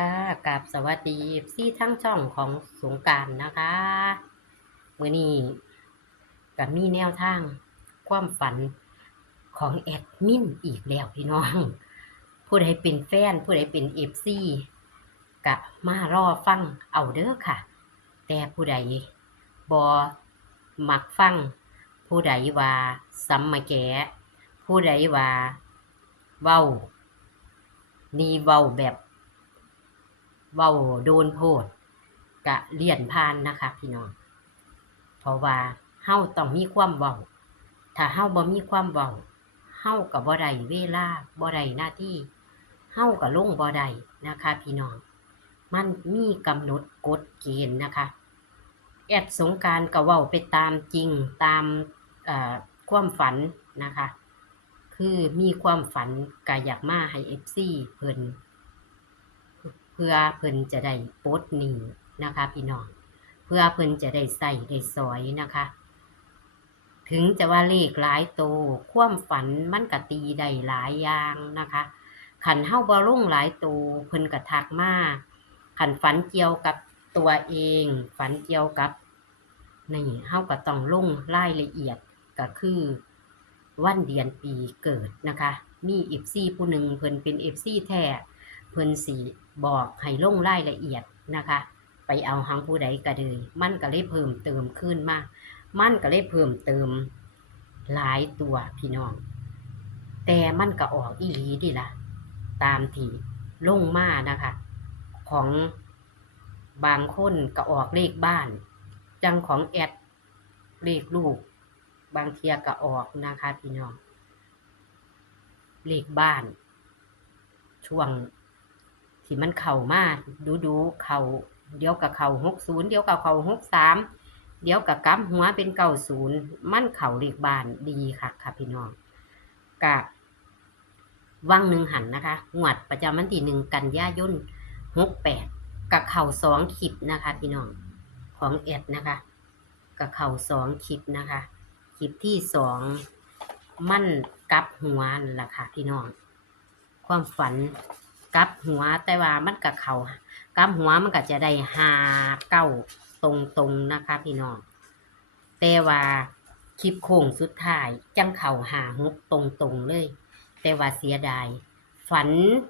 ค่ะกับสวัสดีซี่ทั้งช่องของสงการนะคะมื้อนี้ก็มีแนวทาง ความฝันของแอดมินอีกแล้วพี่น้อง ผู้ใดเป็นแฟน ผู้ใดเป็นเอฟซีกะมารอฟังเอาเด้อค่ะ แต่ผู้ใดบอมักฟัง ผู้ใดว่าซ้ำมาแก่ผู้ใดว่าเว้า นีเว้าแบบ เว้าโดนโพดกะเลี่ยนผ่านนะคะพี่น้อง เพราะว่าเฮาต้องมีความเว้าถ้าเฮาบ่มีความเว้าเฮาก็บ่ได้เวลาบ่ได้หน้าที่เฮาก็ลงบ่ได้นะคะ พี่น้อง มันมีกำหนดกฎเกณฑ์นะคะ แอดสงการก็เว้าไปตามจริงตามเอ่อความฝันนะคะ คือมีความฝันก็อยากมาให้ FC เพิ่น เพื่อเพิ่นจะได้ปลดหนี้นะคะ พี่น้อง เพื่อเพิ่นจะได้ใส่ได้สอยนะคะ ถึงจะว่าเลขหลายโตวความฝันมันก็ตีได้หลายอย่างนะคะขันเฮาบ่ลงหลายโตวเพิ่นก็ทักมาขันฝันเกี่ยวกับตัวเอง ฝันเกี่ยวกับนี่เฮาก็ต้องลงรายละเอียดก็คือวันเดือนปีเกิดนะคะ มีเอฟซีผู้หนึ่งเพิ่นเป็นเอฟซีแท้ เพิ่นสิบอกให้ลงรายละเอียดนะคะ ไปเอาหังผู้ใดก็เลยมันก็เลยเพิ่มเติมขึ้นมามันก็เลยเพิ่มเติมหลายตัวพี่น้อง แต่มันก็ออกอีหลีดิล่ะตามที่ลงมานะคะ ของบางคนก็ออกเลขบ้าน จังของแอดเลขลูก บางเทียก็ออกนะคะพี่น้อง เลขบ้าน ช่วง ที่มันเข่ามาดูดูเข่าเดี๋ยวกับเข่าหกศูนย์เดี๋ยวกับเข่าหกสามเดี๋ยวกับกำหัวเป็นเก้าศูนย์มันเข่าเลขบ้านดีค่ะค่ะพี่น้องกะวังหนึ่งหันนะคะงวดประจำวันที่หนึ่งกันยายนหกแปดกับเข่าสองขีดนะคะพี่น้องของแอดนะคะกับเข่าสองขีดนะคะขีดที่สองมั่นกับหัวนั่นแหละค่ะพี่น้อง ความฝัน กลับหัวแต่ว่ามันกับเขากลับหัวมันก็จะได้หาเก้าตรงๆนะคะ พี่น้องแต่ว่าคลิปโค้งสุดท้ายจังเข่าหาฮุกตรงๆเลย แต่ว่าเสียดายฝัน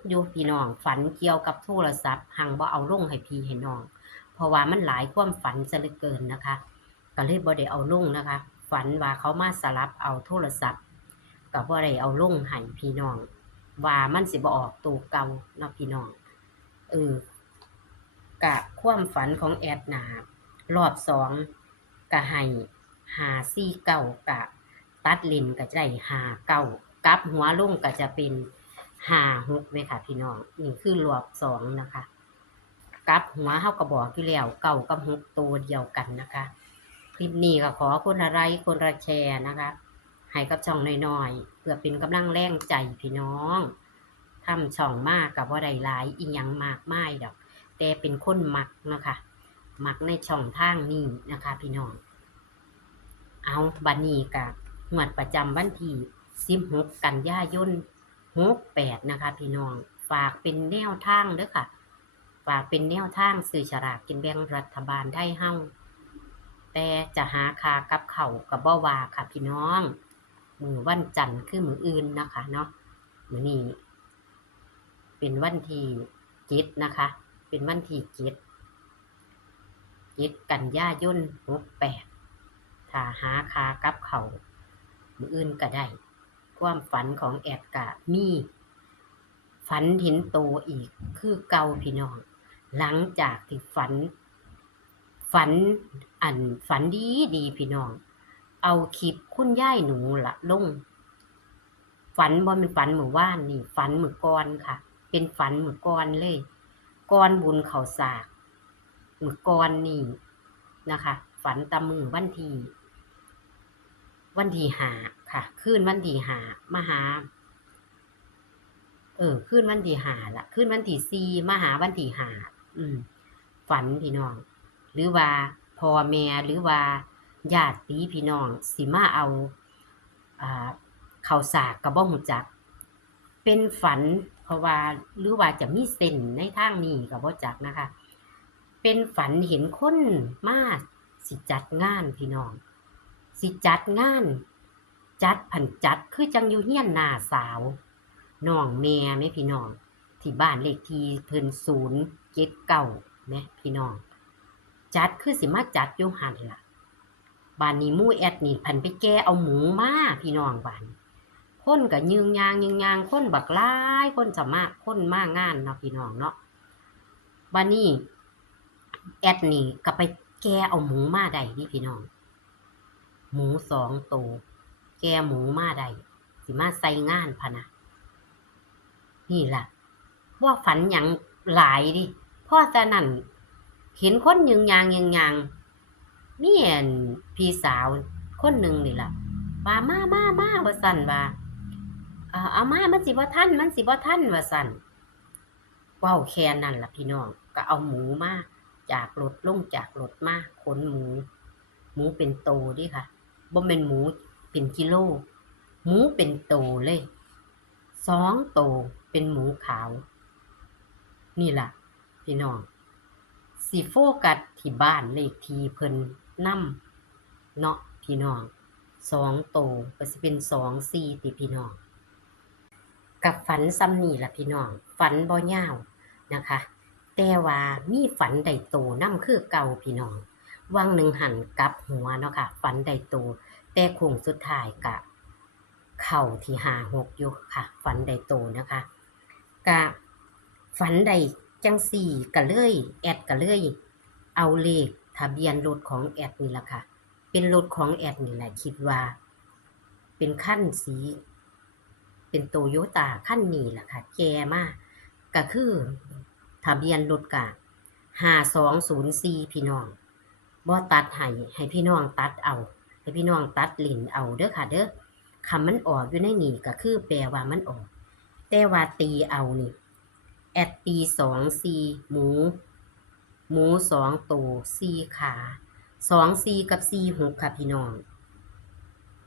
อยู่พี่น้องฝันเกี่ยวกับโทรศัพท์หังบ่เอาลงให้พี่ให้น้อง เพราะว่ามันหลายความฝันซะเหลือเกินนะคะก็เลยบ่ได้เอาลงนะคะ ฝันว่าเขามาสลับเอาโทรศัพท์ก็บ่ได้เอาลงให้พี่น้อง ว่ามันสิบ่ออกตัวเก่าเนาะพี่น้องเออกะความฝันของแอดนารอบสองกะให้หาซี่เก่ากะตัดเลนก็จะได้หาเก่ากับหัวลุ่งก็จะเป็นหาหกไหมค่ะพี่น้องนี่คือรอบสองนะคะกับหัวเฮาก็บอกอยู่แล้วเก่ากับหกตัวเดียวกันนะคะ คลิปนี้ก็ขอคนละไลค์คนละแชร์นะคะให้กับช่องน้อยๆ พื่อเป็นกำลังแรงใจพี่น้องทำช่องมากกับว่าได้หลายอีหยังมากไม่ดอก แต่เป็นคนมักนะคะมักในช่องทางนี้นะคะ พี่น้อง เอาบันนี้กับหวดประจำวันที่16กันยายน68นะคะ พี่น้อง ฝากเป็นแนวทางเด้อค่ะ ฝากเป็นแนวทางสื่อฉลากกินแบ่งรัฐบาลได้เฮาแต่จะหาคากับเข่ากับบ่าวาค่ะพี่น้อง มือวันจันทร์คือมืออื่นนะคะเนาะมือนี้เป็นวันที่จ็ดนะคะ เป็นวันที่จ็ดเจ็ดกันย่าย่นหกแปดถ้าหาคากับเขามืออื่นก็ได้ ความฝันของแอดกะมีฝันเห็นโตอีกคือเกาพี่น้อง หลังจากที่ฝัน ฝันอันฝันดีดีพี่น้อง เอาคลิปคุณย่ายหนูละลงฝันบ่เป็นฝันหมู่ว่านนี่ฝันหมือก่อนค่ะ เป็นฝันหมือก่อนเลยก่อนบุญเขาสากมือก่อนนี่นะคะ ฝันตามือวันทีวันทีหาค่ะคืนวันทีหามาหา เออคืนวันทีหาละคืนวันที่สี่มาหาวันทีหาอืมฝันพี่น้อง หรือว่าพ่อแม่หรือว่า ญาติพี่พี่น้อง สิมาเอาอ่าข้าวสากกระบ้องหูจัก เป็นฝัน เพราะว่าหรือว่าจะมีเส้นในทางนี้ก็บ่จักนะคะ เป็นฝันเห็นคนมาสิจัดงานพี่น้อง สิจัดงาน จัดผันจัดคือจังอยู่เฮียนหน้าสาวน้องแม่แม่พี่น้องที่บ้านเลขที่เพิ่นศูนย์เจ็ดเก้าแม่พี่น้อง จัดคือสิมาจัดอยู่หันล่ะ บ้านนี้มู่แอดนี่พันไปแก้เอาหมูมาพี่น้องบ้านคนก็ยืงยางยืงยางคนบักหลายคนสมารถคนมากงานเนาะพี่น้องเนาะบ้านนี้แอดนี่ก็ไปแก้เอาหมูมาได้นี่พี่น้อง หมูสองตัวแก้หมูมาได้สิมาใส่งานพะนะนี่ล่ะ ว่าฝันหยังหลายดิพ่อจะนั่นเห็นคนยืงยางยืงยาง มีเห็นพี่สาวคนหนึ่งนี่ล่ะว่ามามามาว่าสั่นว่าเอามามันสิบ่ทันมันสิบ่ทันว่าสั่นเว้าแค่นั้นล่ะพี่น้องก็เอาหมูมาจากรถลงจากรถมาขนหมู หมูเป็นโตดิค่ะบ่แม่นหมูเป็นกิโล หมูเป็นโตเลยสองโตเป็นหมูขาว นี่ล่ะ พี่น้องสิโฟกัสที่บ้านเลขที่เพิ่น นำเนาะพี่น้องสองโตก็สิเป็นสองสี่ติพี่น้อง กับฝันซ้ำนี่ล่ะพี่น้อง ฝันบ่ยาวนะคะ แต่ว่ามีฝันใดโตนํคือเก่าพี่น้องวังหนึ่งหันกับหัวเนาะค่ะ ฝันใดโตแต่คงสุดท้ายกะ เข่าที่หาหกอยู่ค่ะ ฝันใดโตนะคะกะฝันใดจังสี่กะเลย แอดกะเลย เอาเลข ทะเบียนรถของแอดนี่แหละค่ะ เป็นรถของแอดนี่แหละคิดว่า เป็นขั้นสี เป็นโตโยต้าขั้นนี้ล่ะค่ะ แกมากก็คือทะเบียนรถกะห้าสองศูนย์สี่พี่น้องบ่ตัดให้ให้พี่น้องตัดเอา ให้พี่น้องตัดหลินเอาเด้อค่ะ เด้อคำมันออกอยู่ในนี่ก็คือแปลว่ามันออก แต่ว่าตีเอานี่แอดตีสองสี่หมู หมูสองตัวสี่ขาสองสี่กับสี่หกค่ะพี่น้อง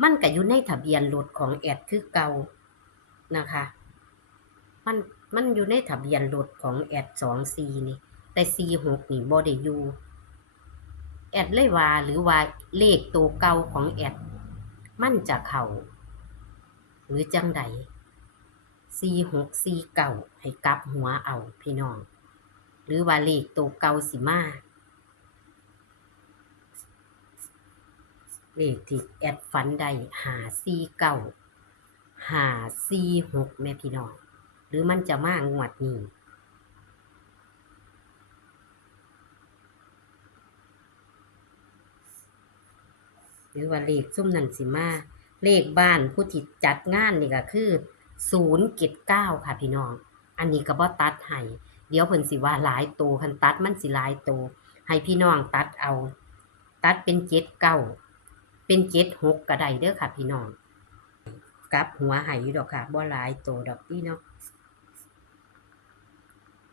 มันก็อยู่ในทะเบียนรถของแอดคือเก่านะคะ มันมันอยู่ในทะเบียนรถของแอดสองซีนี่ แต่ซีหกนี่บ่ได้อยู่แอดเลยว่าหรือว่าเลขตัวเก่าของแอดมันจะเข้าหรือจังใดซีหกซีเก่าให้กลับหัวเอาพี่น้อง หรือว่าเลขตัวเก่าสิมาเลขที่แอดฝันได้หาซีเก่าหาซีหกแม่พี่น้อง หรือมันจะมางวดนี้หรือว่าเลขซุ่มนันสิมาเลขบ้านผู้ที่จัดงานนี่ก็คือศูนย์เกตเก้าค่ะพี่น้อง อันนี้ก็บ่ตัดให้ เดี๋ยวเพิ่นสิว่าหลายตัวคันตัดมันสิหลายตัวให้พี่น้องตัดเอา ตัดเป็นเจ็ดเก้าเป็นเจ็ดหกก็ได้เด้อค่ะพี่น้องกลับหัวใหายอยู่ดอกค่ะบ่หลายโตดอกพี่เนาะ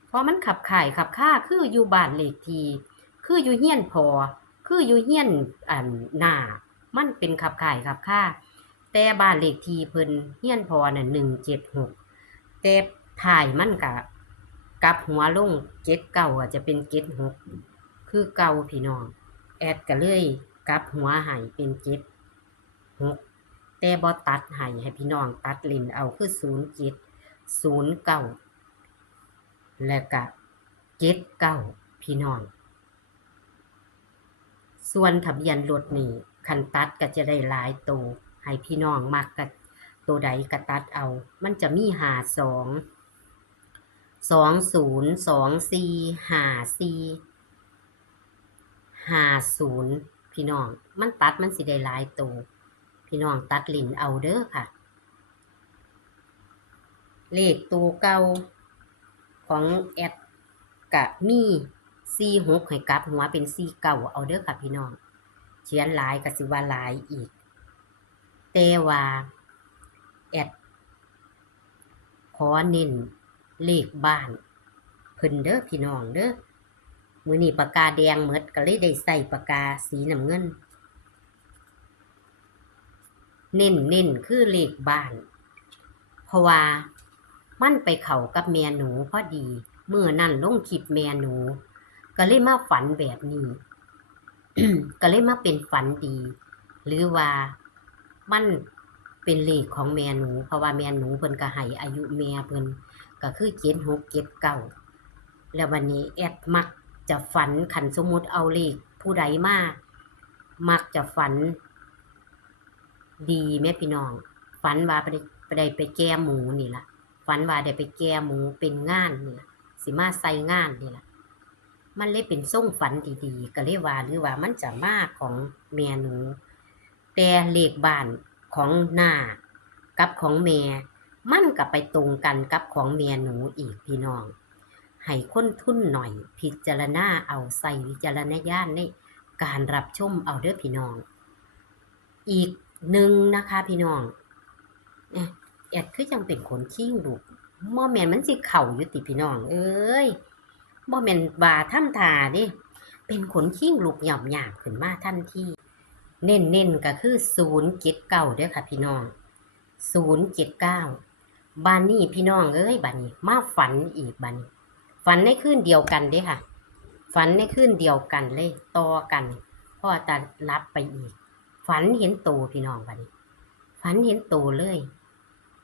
เพราะมันขับข่ายขับค่าคืออยู่บ้านเลขที คืออยู่เฮียนพอ คืออยู่เฮียนอันหน้ามันเป็นขับข่ายขับค่าแต่บ้านเลขทีเพิ่นเฮียนพอน่ะหนึ่งเจ็ดหกแต่ถ่ายมันกะ กลับหัวลงเจ็ดเก้าอะจะเป็นเจ็ดหกคือเก่าพี่น้อง แอดก็เลยกลับหัวหายเป็นเจ็ดหกแต่บ่ตัดให้ให้พี่น้องตัดลินเอาคือศูนย์เจ็ดศูนย์เก้าและก็เจ็ดเก้าพี่น้อง ส่วนทะเบียนรถนี่คันตัดก็จะได้หลายตัวให้พี่น้องมักกับตัวใดก็ตัดเอา มันจะมีหาสอง สองศูนย์สองสี่หาสี่หาศูนย์พี่น้อง มันตัดมันสิได้หลายตัวพี่น้องตัดลินเอาเด้อค่ะ เลขตัวเก่าของแอดกะมีซีหกให้กลับหัวเป็นซีเก่าเอาเด้อค่ะพี่น้องเขียนหลายกสิว่าหลายอีก แต่ว่าแอดขอเน้น เลขบ้านเพิ่นเด้อพี่น้องเด้อมือนี้ปากกาแดงเมดก็เลยได้ใส่ปากกาสีน้ำเงิน เน้นเน้นคือเลขบ้าน เพราะว่ามันไปเข้ากับแม่หนูพอดี เมื่อนั่นลงคลิปแม่หนู ก็เลยมาฝันแบบนี้ ก็เลยมาเป็นฝันดี หรือว่ามันเป็นเลขของแม่หนู เพราะว่าแม่หนูเพิ่นก็ให้อายุแม่เพิ่น ก็คือเจ็ดหกเจ็ดเก้าแล้ววันนี้แอดมักจะฝันขันสมมุติเอาเลขผู้ใดมาก มักจะฝัน ดีแม่พี่น้อง ฝันว่าไปได้ไปแก้หมูนี่ล่ะฝันว่าได้ไปแก้หมูเป็นงานนี่ละสิมาใส่งานนี่ล่ะมันเลยเป็นส่งฝันดีๆก็เลยว่าหรือว่ามันจะมากของแม่หนูแต่เลขบ้านของหน้ากับของแม่ มันก็ไปตรงกันกับของแม่หนูอีกพี่น้อง ให้คนทุนหน่อย พิจารณาเอาใส่วิจารณญาณในการรับชมเอาเด้อพี่น้อง อีกหนึ่งนะคะพี่น้องเอ๊ะแอดคือจังเป็นคนขี้งลูกบ่แมนมันสิเข่าอยู่ติพี่น้อง เอ้ยบ่แม่นว่าทำทาดิเป็นขนขี้งลูกหย่อมหยาบขึ้นมาทันทีเน้นเน้นก็คือศูนย์เจ็ดเก้าด้อค่ะพี่น้องศูนย์เจ็ดเก้า บานนี้พี่น้องเอ้ยบานนี้มาฝันอีกบานนี้ฝันในคืนเดียวกันเด้ค่ะ ฝันในคืนเดียวกันเลยต่อกันพ่อตารับไปอีก ฝันเห็นโตพี่น้องบานนี้ฝันเห็นโตเลย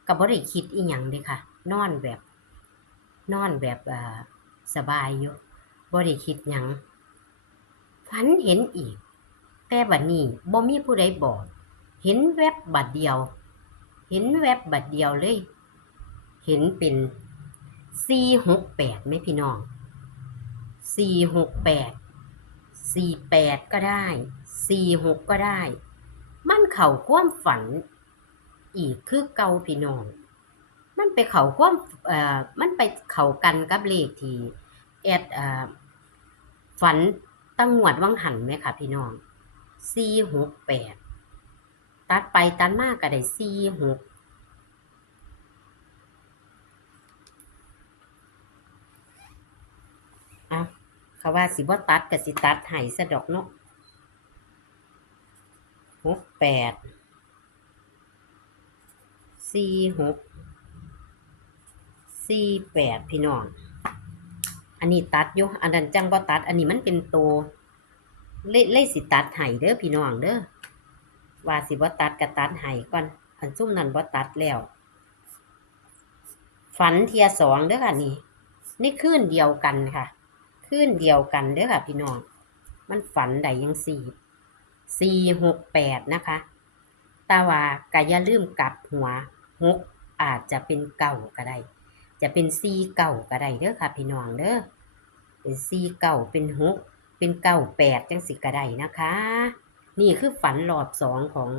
ก็บ่ได้คิดอีหยังเด้ค่ะ นอนแบบ นอนแบบสบายอยู่บ่ได้คิดหยังฝันเห็นอีก แต่บัดนี้บ่มีผู้ใดบอกเห็นแวบบัดเดียว เห็นแวบบัดเดียวเลย เห็นเป็นสี่หกแปดไหมพี่น้องสี่หกแปดสี่แปดก็ได้สี่หกก็ได้ มันเข่าความฝัน อีกคือเก่าพี่น้อง มันไปเข่าความเอ่อมันไปเข่ากันกับเลขที่แอดเอ่อฝันตั้งงวดวังหันไหมค่ะพี่น้องสี่หกแปดตัดไปตัดมากก็ได้สี่หกอะ เขาว่าสิบ่ตัดกับสิตัดให้สะดอกเนาะหกแปดสี่หกสี่แปดพี่น้อง อันนี้ตัดอยู่อันนั้นจังบ่ตัด อันนี้มันเป็นตัวเล่เล่สิตัดไห้เด้อพี่น้องเด้อว่าสิบ่ตัดก็ตัดไห้ก่อนอันซุ่มนั้นบ่ตัดแล้ว ฝันเทียสองเด้อค่ะนี่นี่คืนเดียวกันค่ะ คืนเดียวกันเด้อค่ะพี่น้อง มันฝันได้ยังสี่สี่หกแปดนะคะต่ว่าก็อย่าลืมกลับหัวหกอาจจะเป็นเก่าก็ได้ จะเป็นสี่เก่าก็ได้เด้อค่ะพี่น้องเด้อ เป็นสี่เก่าเป็นหกเป็นเก้าแปดจังสิกระไดนะคะ นี่คือฝันรอบสองของ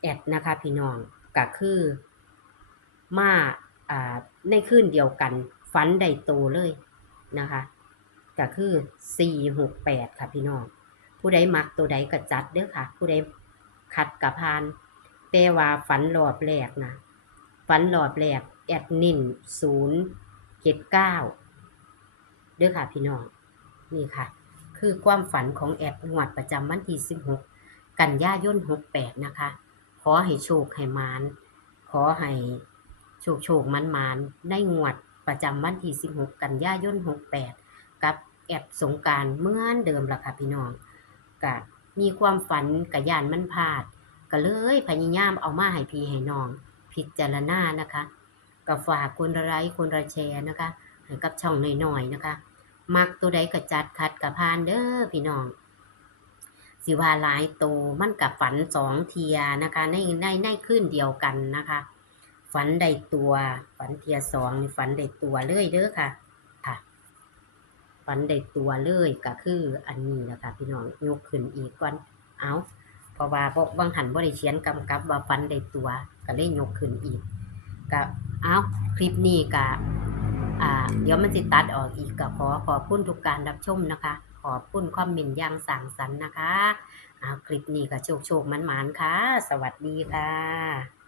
แอดนะคะพี่น้องก็คือมาอ่าในคืนเดียวกันฝันใดโตเลยนะคะ ก็คือสี่หกแปดค่ะพี่น้อง ผู้ใดมักตัวใดก็จัดเด้อค่ะ ผู้ใดขัดกับพานแต่ว่าฝันรอบแรกนะฝันรอบแรกแอดนินศูนย์เจ็ดเก้าเด้อค่ะพี่น้องนี่ค่ะ คือความฝันของแอดงวดประจำวันที่16กันยายน68นะคะ ขอให้โชคให้มาน ขอให้โชคโชคมันมานในงวดประจำวันที่16กันยายน68กั บแอดสงการเหมือนเดิมล่ะค่ะพี่น้องกะมีความฝันกะยานมันพลาดก็เลยพยายามเอามาให้พี่ให้น้อง พิจารณานะคะก็ฝากคนละไลค์คนละแชร์นะคะให้กับช่องหน่อยๆนะคะ มักตัวใดก็จัดคัดกับพานเด้อพี่น้อง สิว่าหลายโตวมันกับฝันสองเทียนะคะในในในคืนเดียวกันนะคะ ฝันใดตัว ฝันเทียสองฝันใดตัวเลยเด้อะค่ะ ฝันใดตัวเลยก็คืออันนี้นะคะพี่น้องยกขึ้นอีกก่อนเอาเพราะว่าบอกบางหันบ่ได้เขียนกำกับว่าฝันใดตัวก็เลยยกขึ้นอีกก็เอาคลิปนี้ก็อ่าเดี๋ยวมันจะตัดออกอีกก็ขอขอบคุณทุกการรับชมนะคะ ขอบคุณคอมเมนต์อย่างสั่งสรรค์นะคะเอาคลิปนี้ก็โชคโชคมันๆค่ะ สวัสดีค่ะ